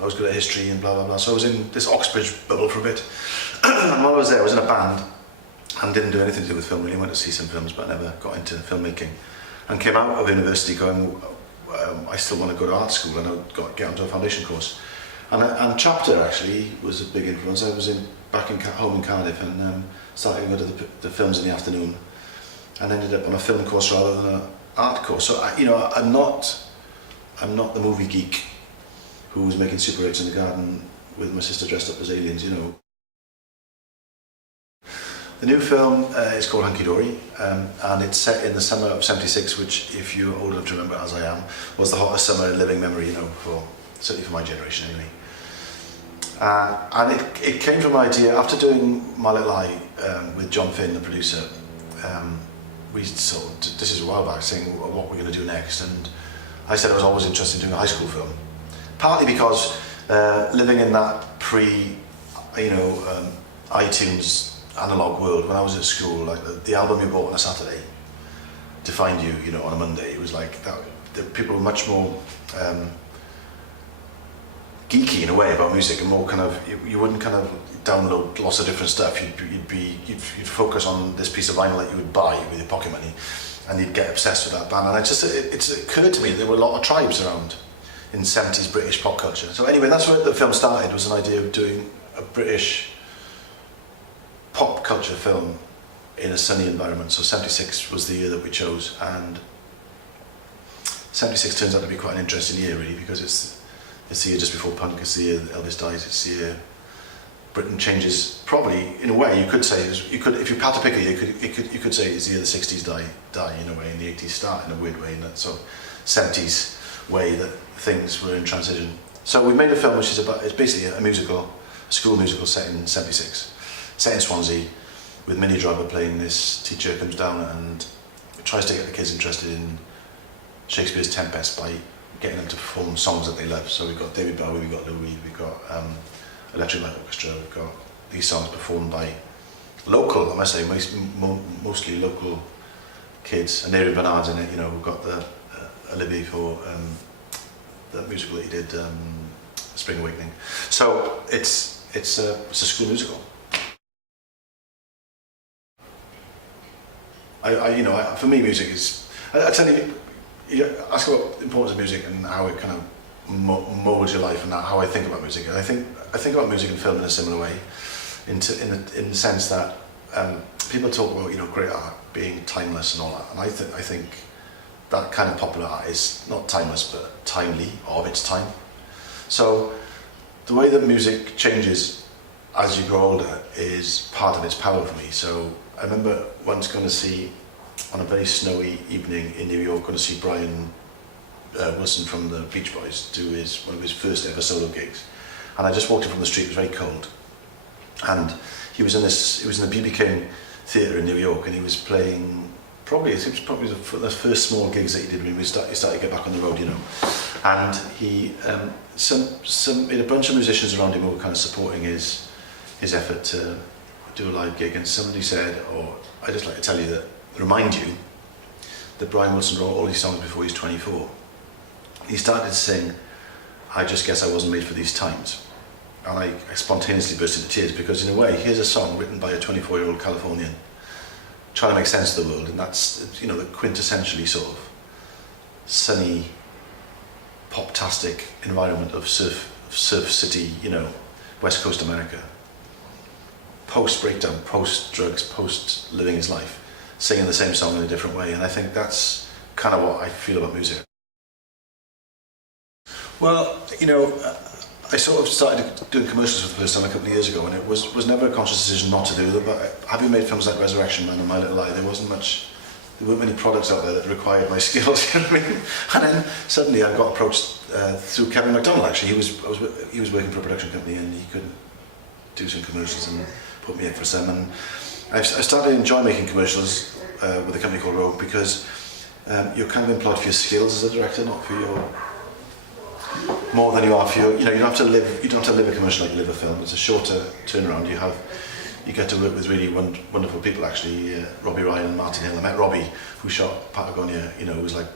I was good at history and blah blah blah. So I was in this Oxbridge bubble for a bit. And while I was there, I was in a band and didn't do anything to do with film really. Went to see some films but never got into filmmaking. And came out of university going, I still want to go to art school and I get onto a foundation course. And Chapter actually was a big influence. I was back home in Cardiff and started going to the films in the afternoon and ended up on a film course rather than an art course. So I'm not the movie geek who was making Super 8s in the garden with my sister dressed up as aliens, you know. The new film is called Hunky Dory, and it's set in the summer of '76, which, if you're old enough to remember, as I am, was the hottest summer in living memory, you know, certainly for my generation anyway. And it came from an idea, after doing My Little Eye with John Finn, the producer, we sort of, this is a while back, saying what we're going to do next, and I said I was always interested in doing a high school film. Partly because living in that iTunes analog world, when I was at school, like the album you bought on a Saturday defined you, you know, on a Monday. It was like that. The people were much more geeky in a way about music, and more kind of you wouldn't kind of download lots of different stuff. You'd focus on this piece of vinyl that you would buy with your pocket money, and you'd get obsessed with that band. And it occurred to me there were a lot of tribes around in 70s British pop culture. So anyway, that's where the film started, was an idea of doing a British pop culture film in a sunny environment. So 76 was the year that we chose, and 76 turns out to be quite an interesting year really, because it's the year just before punk, it's the year that Elvis dies, it's the year Britain changes. Probably, in a way, you could say, if you had to pick a year, you could say it's the year the 60s die in a way, and the 80s start in a weird way, in that sort of 70s way that things were in transition. So we made a film which is it's basically a school musical set in '76, set in Swansea, with Minnie Driver playing this teacher comes down and tries to get the kids interested in Shakespeare's Tempest by getting them to perform songs that they love. So we've got David Bowie, we've got Louis, we've got Electric Light Orchestra, we've got these songs performed by local, I must say, mostly local kids, and Neri Bernard's in it, you know, we've got the Olivier for the musical that he did, Spring Awakening. So it's a school musical. For me, music is. I tell you ask about the importance of music and how it kind of molds your life, and how I think about music. And I think about music and film in a similar way, in the sense that people talk about great art being timeless and all that, and I think that kind of popular art is not timeless but timely, of its time. So the way that music changes as you grow older is part of its power for me. So I remember once going to see, on a very snowy evening in New York, going to see Brian Wilson from the Beach Boys do one of his first ever solo gigs, and I just walked in from the street. It was very cold, and he was in the B.B. King Theatre in New York, and he was playing. It was probably the first small gigs that he did when he started to get back on the road, you know. And he, a bunch of musicians around him were kind of supporting his effort to do a live gig. And somebody said, I'd just like to remind you that Brian Wilson wrote all these songs before he was 24. He started to sing, I just guess I wasn't made for these times. And I spontaneously burst into tears, because in a way, here's a song written by a 24-year-old Californian trying to make sense of the world, and that's the quintessentially sort of sunny, pop-tastic environment of surf city, West Coast America. Post-breakdown, post-drugs, post-living his life, singing the same song in a different way, and I think that's kind of what I feel about music. Well, I sort of started doing commercials for the first time a couple of years ago, and it was never a conscious decision not to do them, but having made films like Resurrection Man and My Little Lie, there weren't many products out there that required my skills, you know what I mean? And then suddenly I got approached through Kevin MacDonald, actually. He was working for a production company, and he could do some commercials and put me in for some, and I started enjoying making commercials with a company called Rogue, because you're kind of employed for your skills as a director, not for your more than you are for your, you don't have to live a commercial like you live a film. It's a shorter turnaround. You get to work with really wonderful people, actually. Robbie Ryan and Martin Hill. I met Robbie, who shot Patagonia, who was like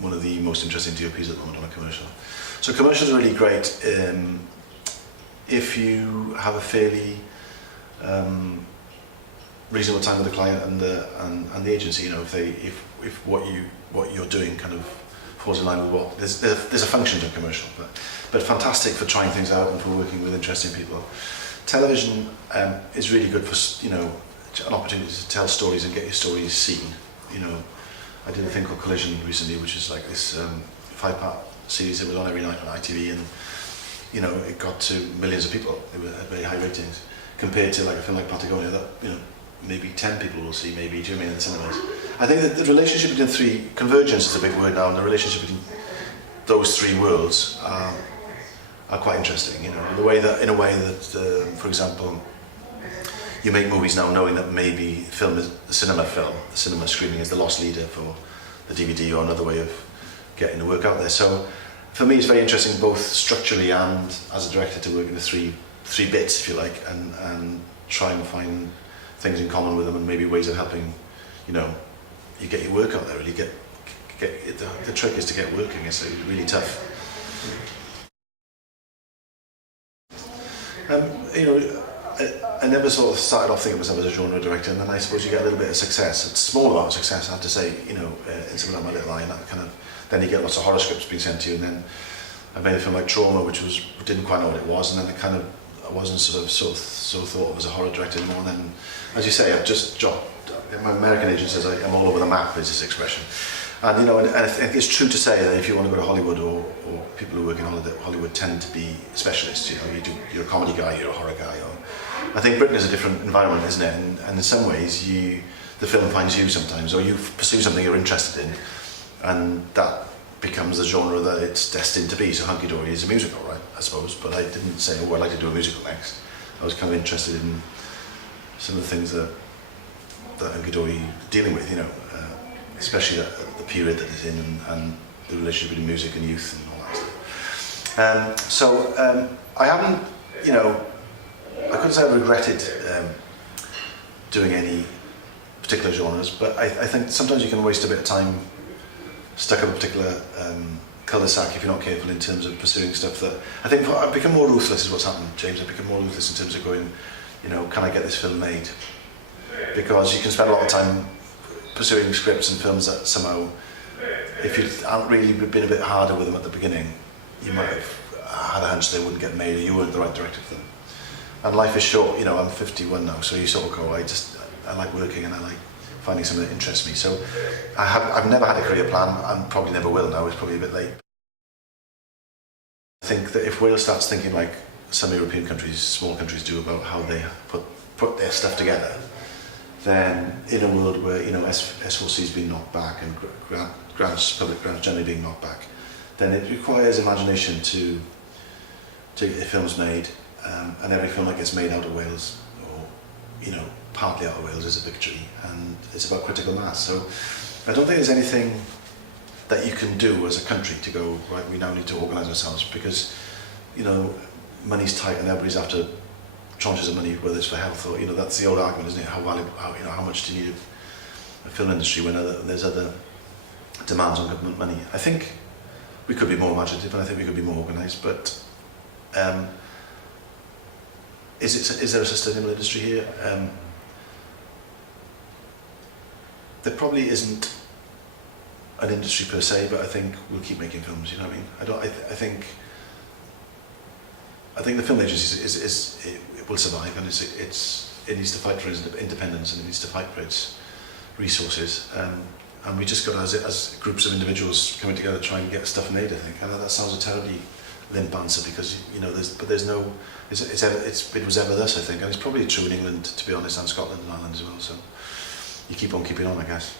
one of the most interesting DOPs at the moment on a commercial. So commercials are really great if you have a fairly reasonable time with the client and the agency. You know, if what you're doing kind of falls in line with what there's a function to a commercial, but fantastic for trying things out and for working with interesting people. Television is really good for, you know, an opportunity to tell stories and get your stories seen. You know, I did a thing called Collision recently, which is like this 5-part series that was on every night on ITV, and you know, it got to millions of people. It had very high ratings compared to like a film like Patagonia that, you know, maybe 10 people will see, maybe, do you know what I mean, in the cinemas. I think that the relationship between convergence is a big word now, and the relationship between those three worlds are quite interesting, you know, in a way that, for example, you make movies now knowing that maybe film is the cinema screening is the lost leader for the DVD or another way of getting the work out there. So for me, it's very interesting both structurally and as a director to work in the three bits, if you like, and try and find things in common with them and maybe ways of helping, you know, you get your work out there. Really get the trick is to get working. It's really tough. You know, I never sort of started off thinking of myself as a genre director, and then I suppose you get a little bit of success. It's a small amount of success, I have to say, you know, in something like My Little Eye, and that kind of, then you get lots of horror scripts being sent to you, and then I made a film like Trauma, which didn't quite know what it was, and then it kind of, I wasn't sort of thought of as a horror director anymore. And then, as you say, I've just dropped. My American agent says I'm all over the map, is this expression. And you know, and I think it's true to say that if you want to go to Hollywood, or people who work in Hollywood tend to be specialists. You know, you're a comedy guy, you're a horror guy. I think Britain is a different environment, isn't it? And in some ways, the film finds you sometimes, or you pursue something you're interested in, and that becomes the genre that it's destined to be. So Hunky Dory is a musical, right? I suppose, but I didn't say, oh, I'd like to do a musical next. I was kind of interested in some of the things that Hunky Dory dealing with, you know, especially the period that it's in, and the relationship between music and youth and all that stuff. So I haven't, you know, I couldn't say I regretted doing any particular genres, but I think sometimes you can waste a bit of time stuck up a particular cul-de-sac if you're not careful in terms of pursuing stuff that... I think I've become more ruthless is what's happened, James. I've become more ruthless in terms of going, you know, can I get this film made? Because you can spend a lot of time pursuing scripts and films that somehow, if you hadn't really been a bit harder with them at the beginning, you might have had a hunch they wouldn't get made, or you weren't the right director for them. And life is short, you know, I'm 51 now, so you sort of go, I like working and I like finding something that interests me. So I've never had a career plan, and probably never will now, it's probably a bit late. I think that if Wales starts thinking like some European countries, small countries do, about how they put their stuff together, then in a world where, you know, SOC's been knocked back and public grants generally being knocked back, then it requires imagination to get films made, and every film that gets made out of Wales, or, you know, partly out of Wales, is a victory, and it's about critical mass. So I don't think there's anything that you can do as a country to go, right, we now need to organise ourselves, because, you know, money's tight and everybody's after tranches of money, whether it's for health or, you know, that's the old argument, isn't it? How valuable, you know, how much do you need a film industry when there's other demands on government money? I think we could be more imaginative, and I think we could be more organised, but is there a sustainable industry here? There probably isn't an industry per se, but I think we'll keep making films, you know what I mean? I think the film agency it will survive, and it needs to fight for its independence, and it needs to fight for its resources, and we just got to, as groups of individuals coming together, try and get stuff made. I think, and that sounds a terribly limp answer, because, you know, there's no, it was ever thus, I think, and it's probably true in England, to be honest, and Scotland and Ireland as well. So you keep on keeping on, I guess.